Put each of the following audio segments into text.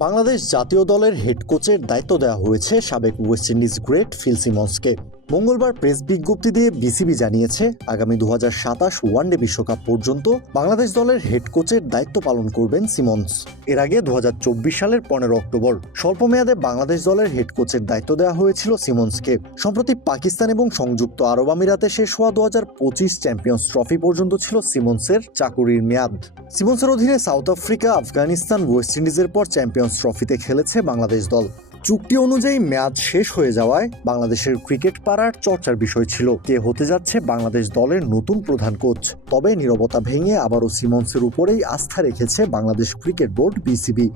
বাংলাদেশ জাতীয় দলের হেড কোচের দায়িত্ব দেওয়া হয়েছে সাবেক ওয়েস্ট ইন্ডিজ গ্রেট ফিল সিমন্সকে মঙ্গলবার প্রেস বিজ্ঞপ্তি দিয়ে বিসিবি জানিয়েছে, আগামী দু ওয়ানডে বিশ্বকাপ পর্যন্ত বাংলাদেশ দলের হেড কোচের দায়িত্ব পালন করবেন সিমন্স। এর আগে দু হাজার চব্বিশ সালের পনেরো অক্টোবর স্বল্পমেয়াদে বাংলাদেশ দলের হেড কোচের দায়িত্ব দেওয়া হয়েছিল সিমন্সকে। সম্প্রতি পাকিস্তান এবং সংযুক্ত আরব আমিরাতে শেষ হওয়া দু হাজার পঁচিশ চ্যাম্পিয়ন্স ট্রফি পর্যন্ত ছিল সিমন্সের চাকুরির মেয়াদ। সিমন্সের অধীনে সাউথ আফ্রিকা, আফগানিস্তান, ওয়েস্ট ইন্ডিজের পর চ্যাম্পিয়ন্স ট্রফিতে খেলেছে বাংলাদেশ দল। চুক্তি অনুযায়ী ম্যাচ শেষ হয়ে যাওয়ায় বাংলাদেশের ক্রিকেট পাড়ার চর্চার বিষয় ছিল। কে হতে যাচ্ছে বাংলাদেশ দলের নতুন প্রধান কোচ। তবে নিরবতা ভেঙে আবারও সিমন্সের উপরেই আস্থা রেখেছে বাংলাদেশ ক্রিকেট বোর্ড বিসিবি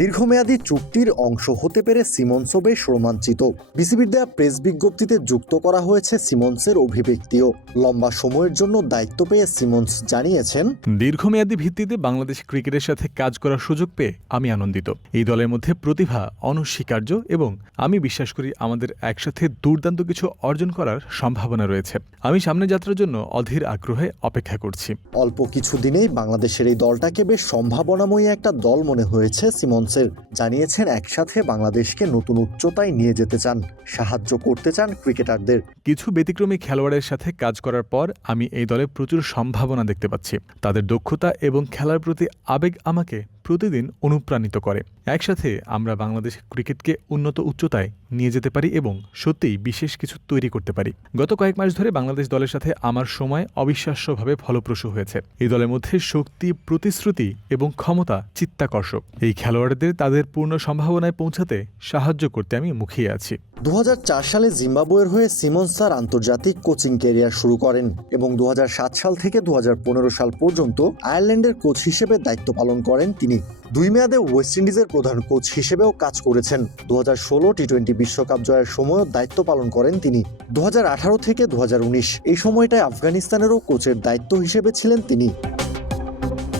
দীর্ঘমেয়াদী চুক্তির অংশ হতে পেরে সিমন্সও বেশ রোমাঞ্চিত বিসিবির দেয়া প্রেস বিজ্ঞপ্তিতে যুক্ত করা হয়েছে সিমন্সের অভিব্যক্তিও। লম্বা সময়ের জন্য দায়িত্ব পেয়ে সিমন্স জানিয়েছেন দীর্ঘমেয়াদী ভিত্তিতে বাংলাদেশ ক্রিকেটের সাথে কাজ করার সুযোগ পেয়ে আমি আনন্দিত। এই দলের মধ্যে প্রতিভা অনস্বীকার্য এবং আমি বিশ্বাস করি আমাদের একসাথে দুর্দান্ত কিছু অর্জন করার সম্ভাবনা রয়েছে। আমি সামনে যাত্রার জন্য অধীর আগ্রহে অপেক্ষা করছি। অল্প কিছু দিনেই বাংলাদেশের এই দলটাকে বেশ সম্ভাবনাময়ী একটা দল মনে হয়েছে সিমন্সের জানিয়েছেন, একসাথে বাংলাদেশকে নতুন উচ্চতায় নিয়ে যেতে চান, সাহায্য করতে চান ক্রিকেটারদের। কিছু ব্যতিক্রমী খেলোয়াড়ের সাথে কাজ করার পর আমি এই দলে প্রচুর সম্ভাবনা দেখতে পাচ্ছি। তাদের দক্ষতা এবং খেলার প্রতি আবেগ আমাকে প্রতিদিন অনুপ্রাণিত করে। একসাথে আমরা বাংলাদেশ ক্রিকেটকে উন্নত উচ্চতায় নিয়ে যেতে পারি এবং সত্যিই বিশেষ কিছু তৈরি করতে পারি। গত কয়েক মাস ধরে বাংলাদেশ দলের সাথে আমার সময় অবিশ্বাস্যভাবে ফলপ্রসূ হয়েছে। এই দলের মধ্যে শক্তি, প্রতিশ্রুতি এবং ক্ষমতা চিত্তাকর্ষক। এই খেলোয়াড়দের তাদের পূর্ণ সম্ভাবনায় পৌঁছাতে সাহায্য করতে আমি মুখিয়ে আছি। দু হাজার চার সালে জিম্বাবুয়ের হয়ে সিমন্স তার আন্তর্জাতিক কোচিং ক্যারিয়ার শুরু করেন এবং দু হাজার সাত সাল থেকে দু হাজার পনেরো সাল পর্যন্ত আয়ারল্যান্ডের কোচ হিসেবে দায়িত্ব পালন করেন তিনি। দুই মেয়াদে ওয়েস্ট ইন্ডিজের প্রধান কোচ হিসেবেও কাজ করেছেন। দু হাজার ষোলো টি টোয়েন্টি বিশ্বকাপ জয়ের সময়ও দায়িত্ব পালন করেন তিনি। দু আঠারো থেকে দু হাজার উনিশ এই সময়টায় আফগানিস্তানেরও কোচের দায়িত্ব হিসেবে ছিলেন তিনি।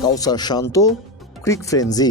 Kawsar Shanto, cric frenzy.